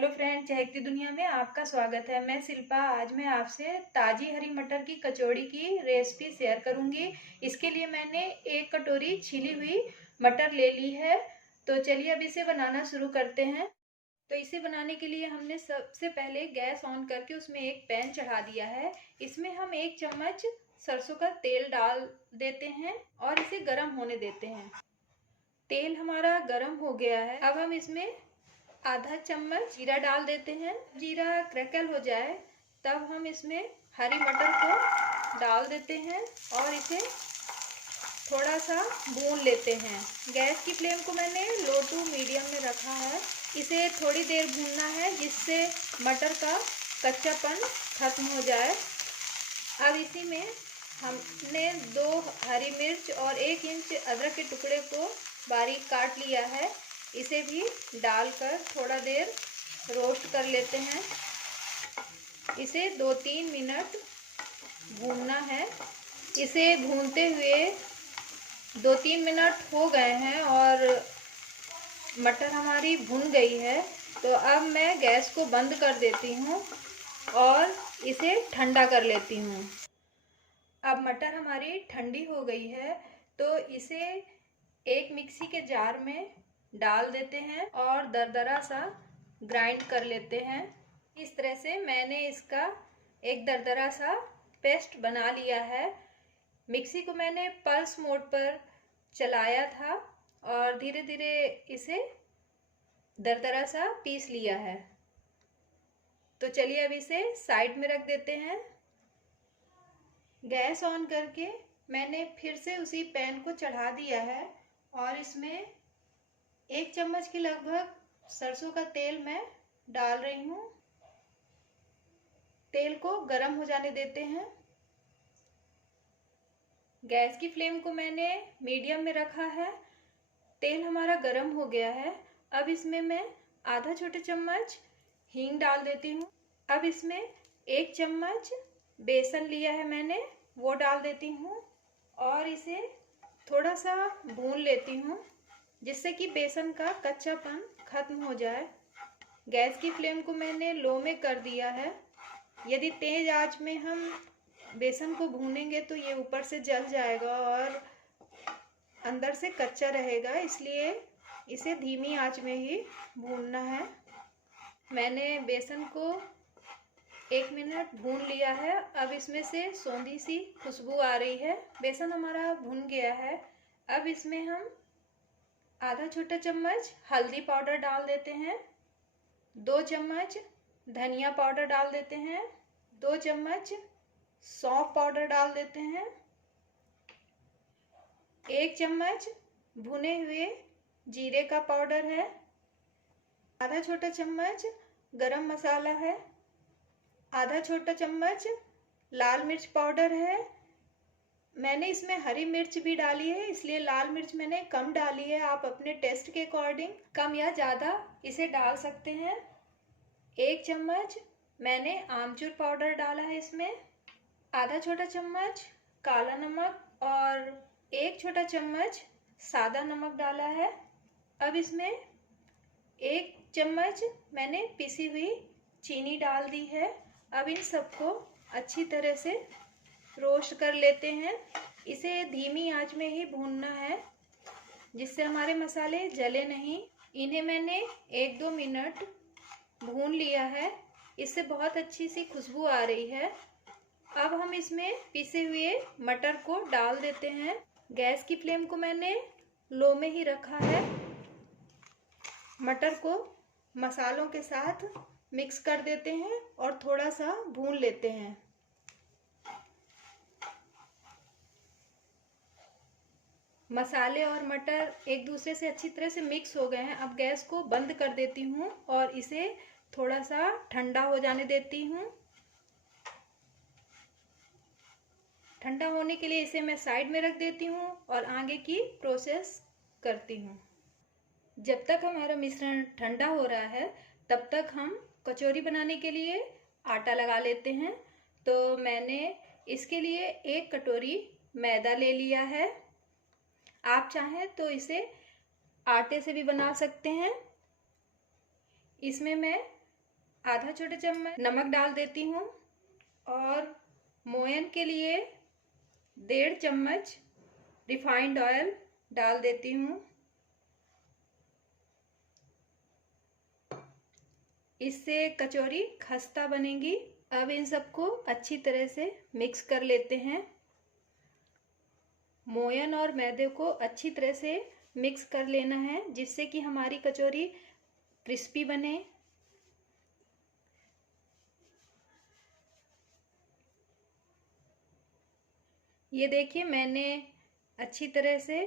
Hello friend, चहकती दुनिया में आपका स्वागत है। मैं शिल्पा। आज मैं आपसे ताजी हरी मटर की कचौड़ी की रेसिपी शेयर करूंगी। इसके लिए मैंने 1 कटोरी छिली हुई मटर ले ली है। तो चलिए अब इसे बनाना शुरू करते हैं। तो इसे बनाने के लिए हमने सबसे पहले गैस ऑन करके उसमें एक पैन चढ़ा दिया है। इसमें हम 1 चम्मच सरसों का तेल डाल देते हैं और इसे गर्म होने देते हैं। तेल हमारा गर्म हो गया है। अब हम इसमें आधा चम्मच जीरा डाल देते हैं। जीरा क्रैकल हो जाए तब हम इसमें हरी मटर को डाल देते हैं और इसे थोड़ा सा भून लेते हैं। गैस की फ्लेम को मैंने लो टू मीडियम में रखा है। इसे थोड़ी देर भूनना है जिससे मटर का कच्चापन खत्म हो जाए। अब इसी में हमने 2 हरी मिर्च और 1 इंच अदरक के टुकड़े को बारीक काट लिया है। इसे भी डालकर थोड़ा देर रोस्ट कर लेते हैं। इसे 2-3 मिनट भूनना है। इसे भूनते हुए 2-3 मिनट हो गए हैं और मटर हमारी भुन गई है। तो अब मैं गैस को बंद कर देती हूँ और इसे ठंडा कर लेती हूँ। अब मटर हमारी ठंडी हो गई है तो इसे एक मिक्सी के जार में डाल देते हैं और दरदरा सा ग्राइंड कर लेते हैं। इस तरह से मैंने इसका एक दरदरा सा पेस्ट बना लिया है। मिक्सी को मैंने पल्स मोड पर चलाया था और धीरे धीरे इसे दरदरा सा पीस लिया है। तो चलिए अब इसे साइड में रख देते हैं। गैस ऑन करके मैंने फिर से उसी पैन को चढ़ा दिया है और इसमें 1 चम्मच के लगभग सरसों का तेल मैं डाल रही हूँ। तेल को गर्म हो जाने देते हैं। गैस की फ्लेम को मैंने मीडियम में रखा है। तेल हमारा गर्म हो गया है। अब इसमें मैं आधा छोटा चम्मच हींग डाल देती हूँ। अब इसमें 1 चम्मच बेसन लिया है मैंने, वो डाल देती हूँ और इसे थोड़ा सा भून लेती हूँ जिससे कि बेसन का कच्चापन खत्म हो जाए। गैस की फ्लेम को मैंने लो में कर दिया है। यदि तेज आंच में हम बेसन को भूनेंगे तो ये ऊपर से जल जाएगा और अंदर से कच्चा रहेगा, इसलिए इसे धीमी आंच में ही भूनना है। मैंने बेसन को 1 मिनट भून लिया है। अब इसमें से सौंधी सी खुशबू आ रही है। बेसन हमारा भून गया है। अब इसमें हम आधा छोटा चम्मच हल्दी पाउडर डाल देते हैं, 2 चम्मच धनिया पाउडर डाल देते हैं, 2 चम्मच सौंफ पाउडर डाल देते हैं, 1 चम्मच भुने हुए जीरे का पाउडर है, आधा छोटा चम्मच गरम मसाला है, आधा छोटा चम्मच लाल मिर्च पाउडर है। मैंने इसमें हरी मिर्च भी डाली है, इसलिए लाल मिर्च मैंने कम डाली है। आप अपने टेस्ट के अकॉर्डिंग कम या ज़्यादा इसे डाल सकते हैं। 1 चम्मच मैंने आमचूर पाउडर डाला है इसमें, आधा छोटा चम्मच काला नमक और 1 छोटा चम्मच सादा नमक डाला है। अब इसमें 1 चम्मच मैंने पिसी हुई चीनी डाल दी है। अब इन सबको अच्छी तरह से रोस्ट कर लेते हैं। इसे धीमी आंच में ही भूनना है जिससे हमारे मसाले जले नहीं। इन्हें मैंने 1-2 मिनट भून लिया है। इससे बहुत अच्छी सी खुशबू आ रही है। अब हम इसमें पिसे हुए मटर को डाल देते हैं। गैस की फ्लेम को मैंने लो में ही रखा है। मटर को मसालों के साथ मिक्स कर देते हैं और थोड़ा सा भून लेते हैं। मसाले और मटर एक दूसरे से अच्छी तरह से मिक्स हो गए हैं। अब गैस को बंद कर देती हूँ और इसे थोड़ा सा ठंडा हो जाने देती हूँ। ठंडा होने के लिए इसे मैं साइड में रख देती हूँ और आगे की प्रोसेस करती हूँ। जब तक हमारा मिश्रण ठंडा हो रहा है तब तक हम कचौरी बनाने के लिए आटा लगा लेते हैं। तो मैंने इसके लिए 1 कटोरी मैदा ले लिया है। आप चाहें तो इसे आटे से भी बना सकते हैं। इसमें मैं आधा छोटा चम्मच नमक डाल देती हूँ और मोयन के लिए 1.5 चम्मच रिफाइंड ऑयल डाल देती हूँ। इससे कचौरी खस्ता बनेगी। अब इन सबको अच्छी तरह से मिक्स कर लेते हैं। मोयन और मैदे को अच्छी तरह से मिक्स कर लेना है जिससे कि हमारी कचौरी क्रिस्पी बने। ये देखिए मैंने अच्छी तरह से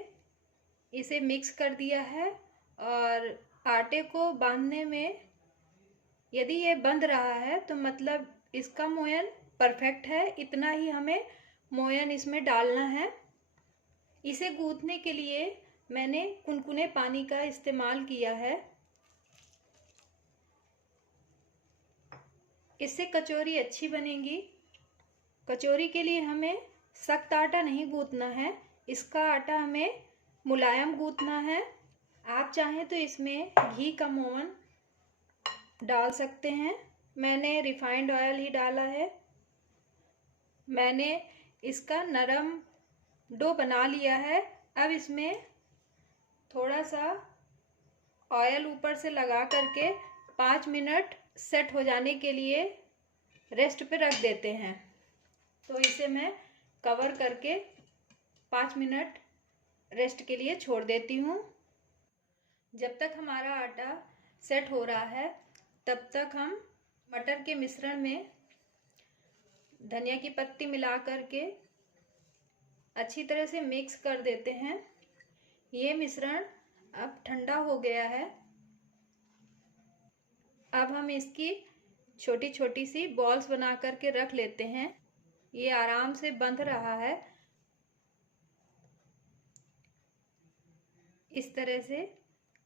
इसे मिक्स कर दिया है और आटे को बांधने में यदि ये बंध रहा है तो मतलब इसका मोयन परफेक्ट है। इतना ही हमें मोयन इसमें डालना है। इसे गूंथने के लिए मैंने कुनकुने पानी का इस्तेमाल किया है। इससे कचौरी अच्छी बनेगी। कचौरी के लिए हमें सख्त आटा नहीं गूंथना है, इसका आटा हमें मुलायम गूंथना है। आप चाहें तो इसमें घी का मोहन डाल सकते हैं। मैंने रिफाइंड ऑयल ही डाला है। मैंने इसका नरम डो बना लिया है। अब इसमें थोड़ा सा ऑयल ऊपर से लगा करके 5 मिनट सेट हो जाने के लिए रेस्ट पे रख देते हैं। तो इसे मैं कवर करके 5 मिनट रेस्ट के लिए छोड़ देती हूँ। जब तक हमारा आटा सेट हो रहा है तब तक हम मटर के मिश्रण में धनिया की पत्ती मिला करके अच्छी तरह से मिक्स कर देते हैं। ये मिश्रण अब ठंडा हो गया है। अब हम इसकी छोटी छोटी सी बॉल्स बना करके रख लेते हैं। ये आराम से बंध रहा है। इस तरह से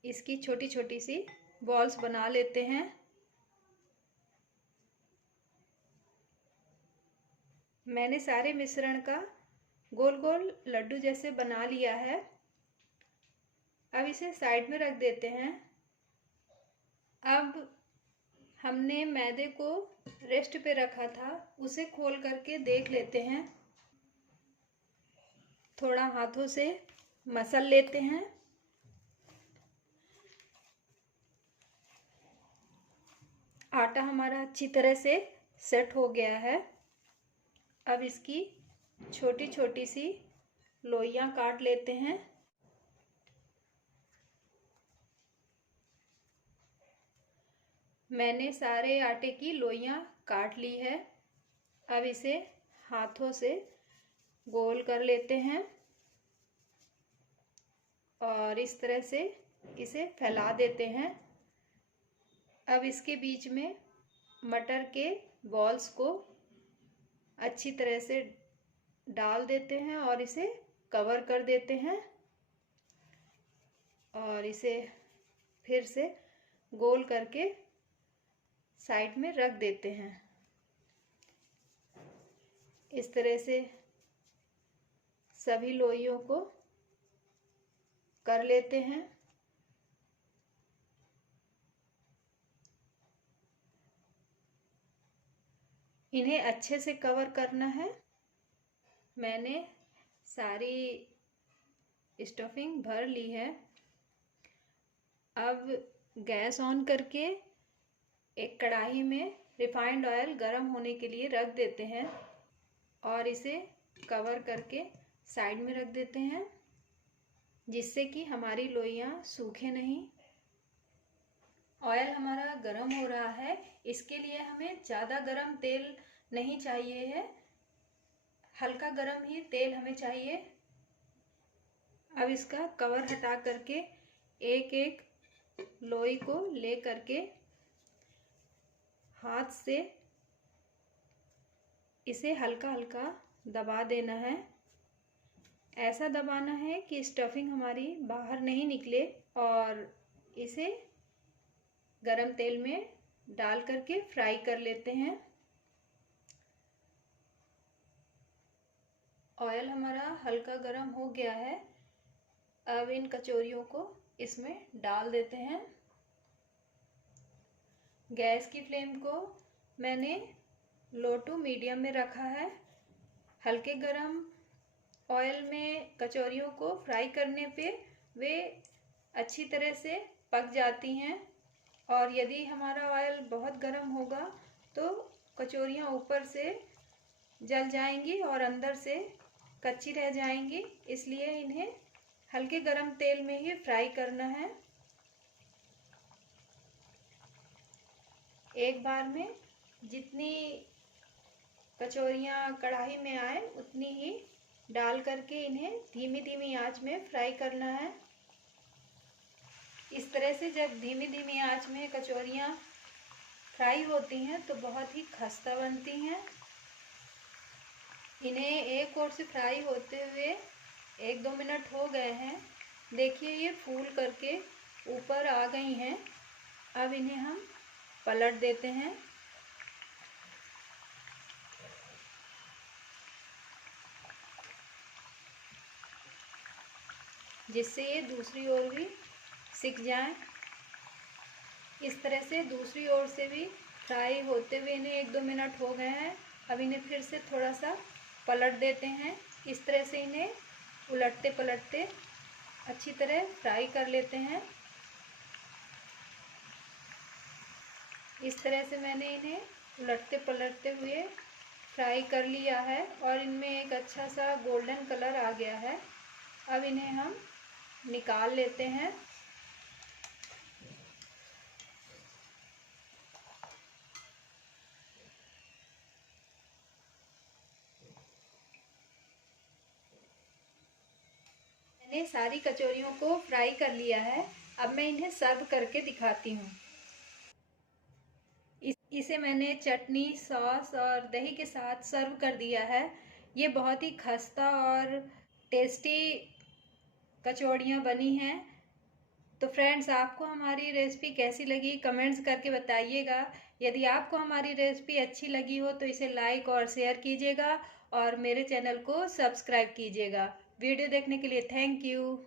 इसकी छोटी छोटी सी बॉल्स बना लेते हैं। मैंने सारे मिश्रण का गोल गोल लड्डू जैसे बना लिया है। अब इसे साइड में रख देते हैं। अब हमने मैदे को रेस्ट पे रखा था, उसे खोल करके देख लेते हैं। थोड़ा हाथों से मसल लेते हैं। आटा हमारा अच्छी तरह से सेट हो गया है। अब इसकी छोटी छोटी सी लोइयां काट लेते हैं। मैंने सारे आटे की लोइयां काट ली है। अब इसे हाथों से गोल कर लेते हैं और इस तरह से इसे फैला देते हैं। अब इसके बीच में मटर के बॉल्स को अच्छी तरह से डाल देते हैं और इसे कवर कर देते हैं और इसे फिर से गोल करके साइड में रख देते हैं। इस तरह से सभी लोइयों को कर लेते हैं। इन्हें अच्छे से कवर करना है। मैंने सारी स्टफिंग भर ली है। अब गैस ऑन करके एक कढ़ाई में रिफाइंड ऑयल गरम होने के लिए रख देते हैं और इसे कवर करके साइड में रख देते हैं जिससे कि हमारी लोइयां सूखे नहीं। ऑयल हमारा गरम हो रहा है। इसके लिए हमें ज़्यादा गरम तेल नहीं चाहिए है, हल्का गरम ही तेल हमें चाहिए। अब इसका कवर हटा करके एक एक लोई को ले करके हाथ से इसे हल्का हल्का दबा देना है। ऐसा दबाना है कि स्टफिंग हमारी बाहर नहीं निकले और इसे गरम तेल में डाल करके फ्राई कर लेते हैं। ऑयल हमारा हल्का गरम हो गया है। अब इन कचौरियों को इसमें डाल देते हैं। गैस की फ्लेम को मैंने लो टू मीडियम में रखा है। हल्के गरम ऑयल में कचौरियों को फ्राई करने पे वे अच्छी तरह से पक जाती हैं, और यदि हमारा ऑयल बहुत गर्म होगा तो कचौरियाँ ऊपर से जल जाएंगी और अंदर से कच्ची रह जाएंगी। इसलिए इन्हें हल्के गरम तेल में ही फ्राई करना है। एक बार में जितनी कचौरियाँ कढ़ाई में आए उतनी ही डाल करके इन्हें धीमी धीमी आंच में फ्राई करना है। इस तरह से जब धीमी धीमी आंच में कचौरियाँ फ्राई होती हैं तो बहुत ही खस्ता बनती हैं। इन्हें एक ओर से फ्राई होते हुए 1-2 मिनट हो गए हैं। देखिए ये फूल करके ऊपर आ गई हैं। अब इन्हें हम पलट देते हैं। जिससे ये दूसरी ओर भी सिक जाए। इस तरह से दूसरी ओर से भी फ्राई होते हुए इन्हें 1-2 मिनट हो गए हैं। अब इन्हें फिर से थोड़ा सा पलट देते हैं। इस तरह से इन्हें उलटते पलटते अच्छी तरह फ्राई कर लेते हैं। इस तरह से मैंने इन्हें उलटते पलटते हुए फ्राई कर लिया है और इनमें एक अच्छा सा गोल्डन कलर आ गया है। अब इन्हें हम निकाल लेते हैं। मैंने सारी कचौरियों को फ्राई कर लिया है। अब मैं इन्हें सर्व करके दिखाती हूँ। इसे मैंने चटनी, सॉस और दही के साथ सर्व कर दिया है। ये बहुत ही खस्ता और टेस्टी कचौड़ियाँ बनी हैं। तो फ्रेंड्स, आपको हमारी रेसिपी कैसी लगी कमेंट्स करके बताइएगा। यदि आपको हमारी रेसिपी अच्छी लगी हो तो इसे लाइक और शेयर कीजिएगा और मेरे चैनल को सब्सक्राइब कीजिएगा। वीडियो देखने के लिए थैंक यू।